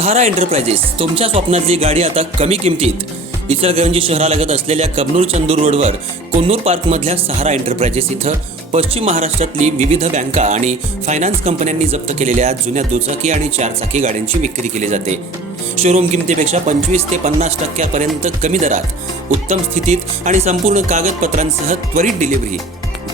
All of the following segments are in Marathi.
सहारा एंटरप्राइजेस तुमच्या स्वप्नातली गाडी आता कमी किमतीत. इचलकरंजी शहरालगत असलेल्या कबनूर चंदूर रोडवर कोन्नूर पार्कमधल्या सहारा एंटरप्राइजेस इथं पश्चिम महाराष्ट्रातली विविध बँका आणि फायनान्स कंपन्यांनी जप्त केलेल्या जुन्या दुचाकी आणि चारचाकी गाड्यांची विक्री केली जाते. शोरूम किमतीपेक्षा 25 ते 50% कमी दरात, उत्तम स्थितीत आणि संपूर्ण कागदपत्रांसह त्वरित डिलिव्हरी.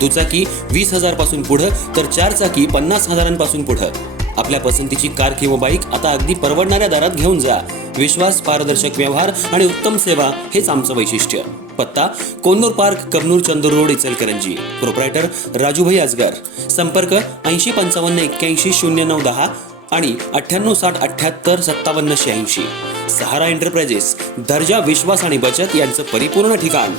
दुचाकी 20,000 पासून पुढे तर चारचाकी 50,000 पासून पुढे. आपल्या पसंतीची कार किंवा बाईक आता अगदी परवडणाऱ्या दरात घेऊन जा. विश्वास, पारदर्शक व्यवहार आणि उत्तम सेवा हेच आमचं वैशिष्ट्य. पत्ता Konnur park, Kabnur Chandur road, Ichalkaranji. Proprietor Rajubhai Ajgar. संपर्क 8055810910 आणि 9860785786. सहारा एंटरप्राइजेस, दर्जा, विश्वास आणि बचत यांचं परिपूर्ण ठिकाण.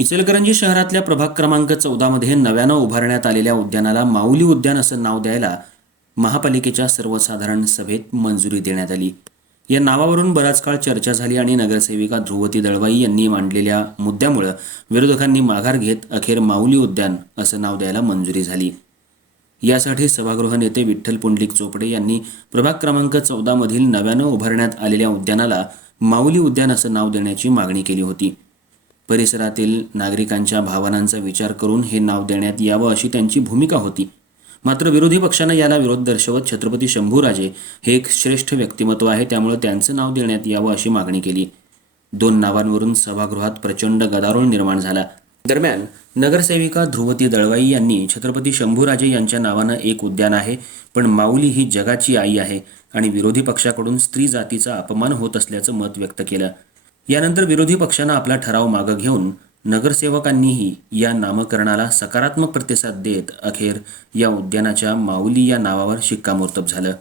इचलकरंजी शहरातल्या प्रभाग क्रमांक 14 मध्ये नव्यानं उभारण्यात आलेल्या उद्यानाला माऊली उद्यान असं नाव द्यायला महापालिकेच्या सर्वसाधारण सभेत मंजुरी देण्यात आली. या नावावरून बराच काळ चर्चा झाली आणि नगरसेविका ध्रुवती दळवाई यांनी मांडलेल्या मुद्द्यामुळे विरोधकांनी माघार घेत अखेर माऊली उद्यान असं नाव द्यायला मंजुरी झाली. यासाठी सभागृह नेते विठ्ठल पुंडलिक चोपडे यांनी प्रभाग क्रमांक 14 मधील नव्यानं उभारण्यात आलेल्या उद्यानाला माऊली उद्यान असं नाव देण्याची मागणी केली होती. परिसरातील नागरिकांच्या भावनांचा विचार करून हे नाव देण्यात यावं अशी त्यांची भूमिका होती. मात्र विरोधी पक्षानं याला विरोध दर्शवत छत्रपती शंभूराजे हे एक श्रेष्ठ व्यक्तिमत्व आहे, त्यामुळे त्यांचं नाव देण्यात यावं अशी मागणी केली. दोन नावांवरून सभागृहात प्रचंड गदारोळ निर्माण झाला. दरम्यान नगरसेविका ध्रुवती दळवाई यांनी छत्रपती शंभूराजे यांच्या नावानं एक उद्यान आहे, पण माऊली ही जगाची आई आहे आणि विरोधी पक्षाकडून स्त्री जातीचा अपमान होत असल्याचं मत व्यक्त केलं. यानंतर विरोधी पक्षानं आपला ठराव मागं घेऊन नगरसेवकांनीही या नामकरणाला सकारात्मक प्रतिसाद देत अखेर या उद्यानाच्या माऊली या नावावर शिक्कामोर्तब झालं.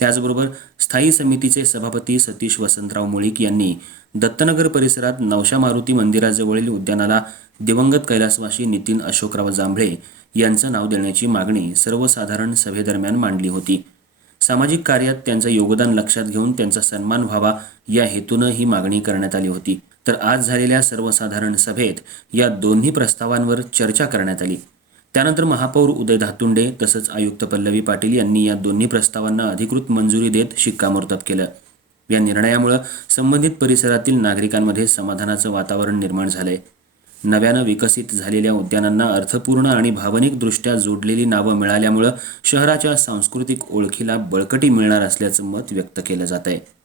त्याचबरोबर स्थायी समितीचे सभापती सतीश वसंतराव मुळीक यांनी दत्तनगर परिसरात नवशा मारुती मंदिराजवळील उद्यानाला दिवंगत कैलासवासी नितीन अशोकराव जांभळे यांचं नाव देण्याची मागणी सर्वसाधारण सभेदरम्यान मांडली होती. सामाजिक कार्यात त्यांचं योगदान लक्षात घेऊन त्यांचा सन्मान व्हावा या हेतूनं ही मागणी करण्यात आली होती. तर आज झालेल्या सर्वसाधारण सभेत या दोन्ही प्रस्तावांवर चर्चा करण्यात आली. त्यानंतर महापौर उदय धातुंडे तसंच आयुक्त पल्लवी पाटील यांनी या दोन्ही प्रस्तावांना अधिकृत मंजुरी देत शिक्कामोर्तब केलं. या निर्णयामुळे संबंधित परिसरातील नागरिकांमध्ये समाधानाचं वातावरण निर्माण झालंय. नव्यानं विकसित झालेल्या उद्यानांना अर्थपूर्ण आणि भावनिकदृष्ट्या जोडलेली नावं मिळाल्यामुळं शहराच्या सांस्कृतिक ओळखीला बळकटी मिळणार असल्याचं मत व्यक्त केलं जात आहे.